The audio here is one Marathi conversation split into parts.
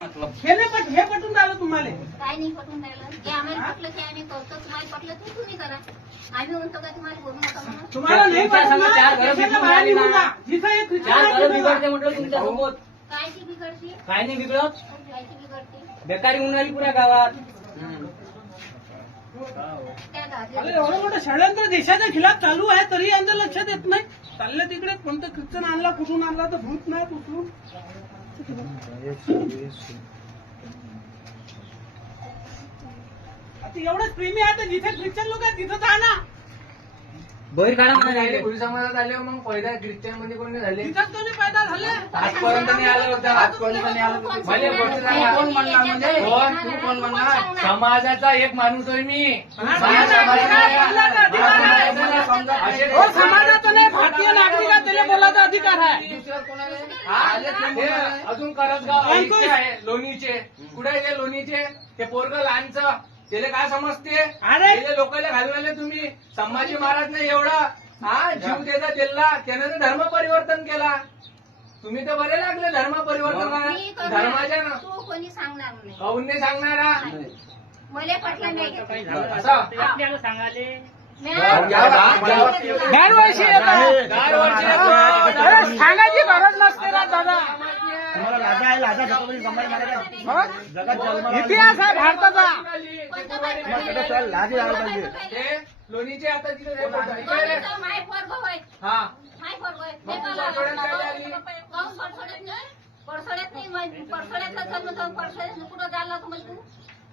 मतलब। हे नाही पट हे पटून राहिलं तुम्हाला. काय नाही पटून राहिलं. जे आम्हाला पटलं ते आम्ही करतो. तुम्हाला पटलं ते तुम्ही करा. आम्ही म्हणतो का तुम्हाला बोलू नका म्हणून? तुम्हाला नाही तुमच्या पटलं चार घरं बाहेर निघून. जा. जिथं एक चार घरं बिघडते. म्हटलं तुमच्यासोबत काय ती बिघडती? काय नाही बिघडत? काय ती बिघडती? बेकारी होऊन राहिली पुऱ्या गावात. त्या अरे गावातले एवढं मोठं षडयंत्र देशाच्या खिलाफ चालू आहे तरी यांचं लक्षात येत नाही. चाललं तिकडे कोणतं ख्रिश्चन आणला कुठून आणला तर भूत नाही कुठून? आता एवढंच प्रेमी जिथे ख्रिश्चन लोक आहेत तिथं जा ना. बहिर काढा म्हणा समाजात आले मग पहिल्या ख्रिश्चनमध्ये कोणी नाही झाले? तिथंच कोणी पैदा झाले? आजपर्यंत नाही आलं होतं आजपर्यंत नाही आलं होतं. मला एक गोष्ट सांगा कोण म्हणणार म्हणजे? कोण तू कोण म्हणणार? समाजाचा एक माणूस आहे मी. समाजाचा समाजाचा नाही भारतीय नागरिक आहे त्याला बोलायचा अधिकार आहे? हा, हे अजून करसगाव आहे लोणीचे. कुठे आहे ते लोणीचे? ते पोरग लहानचं. त्याला काय समजते? अरे. त्याला लोकांना घालवायला तुम्ही संभाजी महाराज नाही एवढा. हा जीव त्याचा दिला त्यानं. तर धर्म परिवर्तन केला. तुम्ही तर बरे लागले धर्म परिवर्तन. करणार. धर्माच्या ना तू कोणी सांगणार नाही. काहून नाही. सांगणारा मला पटलं नाही घेतलं. असं? आपल्याला सांगाले. येतात दरवर्षी अरे सांगायची गरज नसते ना दादा तुम्हाला लाजा आहे लाजा जगामध्ये कमाई मारायला मग जगात जन्माला इतिहास आहे भारताचा कोणतं बाई मग त्याला चल, लाज लावायला पाहिजे. ते लोणीचे आता तिथे ते पोट आहे. कोण होतं? माय पोरगं होय. हा माय पोरगं होय. मग नेपाळला पडसोड्यात काय लागला. झाली? काहून पडसोड्यात नाही? पडसोड्यात नाही मग पडसोड्यातला जन्म तर पडसोड्यात कुठं झाला तुम्हाला तू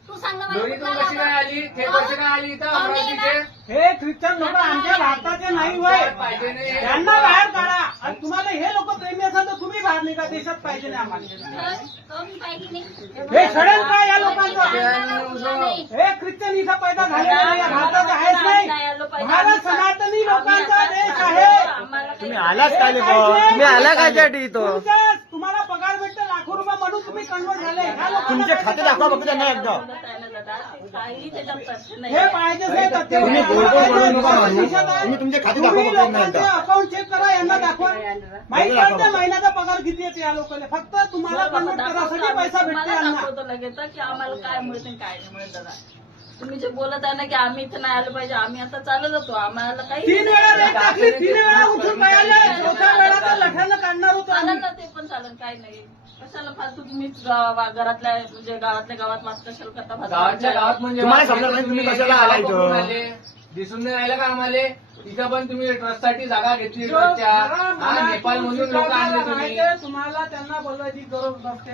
तू सांग ना मला लोणीतून कुठं कशी काय झाला आली ते होता? कशी काय आली इथं काहून नाही अमरावतीचे हे ख्रिश्चन लोक आमच्या भारताचे नाही वय पाहिजे नाही त्यांना बाहेर काढा आणि तुम्हाला हे लोक प्रेमी असाल तर तुम्ही बाहेर निघा देशात पाहिजे नाही आम्हाला नाही? हे षडयंत्र आहे या लोकांचं नाही. हे ख्रिश्चन इथं पैदा झालेला नाही या भारतात आहेच नाही भारत सनातनी लोकांचा देश आहे तुम्ही आलाच काय? तुम्ही आला काय इथं तुमच्या- तुम्हाला पगार भेटतो लाखो रुपये म्हणून तुम्ही कन्वर्ट झाले तुमचे काय खाते? दाखवा फक्त त्यांना एकदा हे पाहिजे नाही ते तुम्ही तुमचे खाते दाखवा फक्त एकदा. यांना दाखवा. माहिती पडते. महिन्याचा पगार किती येते या लोकांना? फक्त तुम्हाला कन्वर्ट करायसाठी पैसा भेटते यांना. दाखवतो लगेच की आम्हाला काय मिळते आणि काय नाही मिळत दादा. तुम्ही जे बोलत आहे ना की आम्ही इथं नाही आलो पाहिजे आम्ही आता चालत जातो आम्हाला काही तीन वेळा रेट टाकली तीन वेळा उठून चौथ्या वेळा तर लठ्यानं काढणार होतो चालेल आम्ही. ना ते पण चालेल काही नाही. कशाला फालतू तुम्हीच गावा- घरातल्या म्हणजे गावातल्या गावात वाद कशाला करता? फालतू? गावाच्या गावात म्हणजे तुम्हाला समजलं नाही, तुम्ही कशाला आला इथं? दिसून नाही राहिलं का आम्हाला? इथं पण तुम्ही ट्रस्टसाठी जागा घेतली ट्रस्टच्या हा नेपाळ मधून लोक आणले तुम्ही. तुम्हाला त्यांना बोलवायची गरज नसते.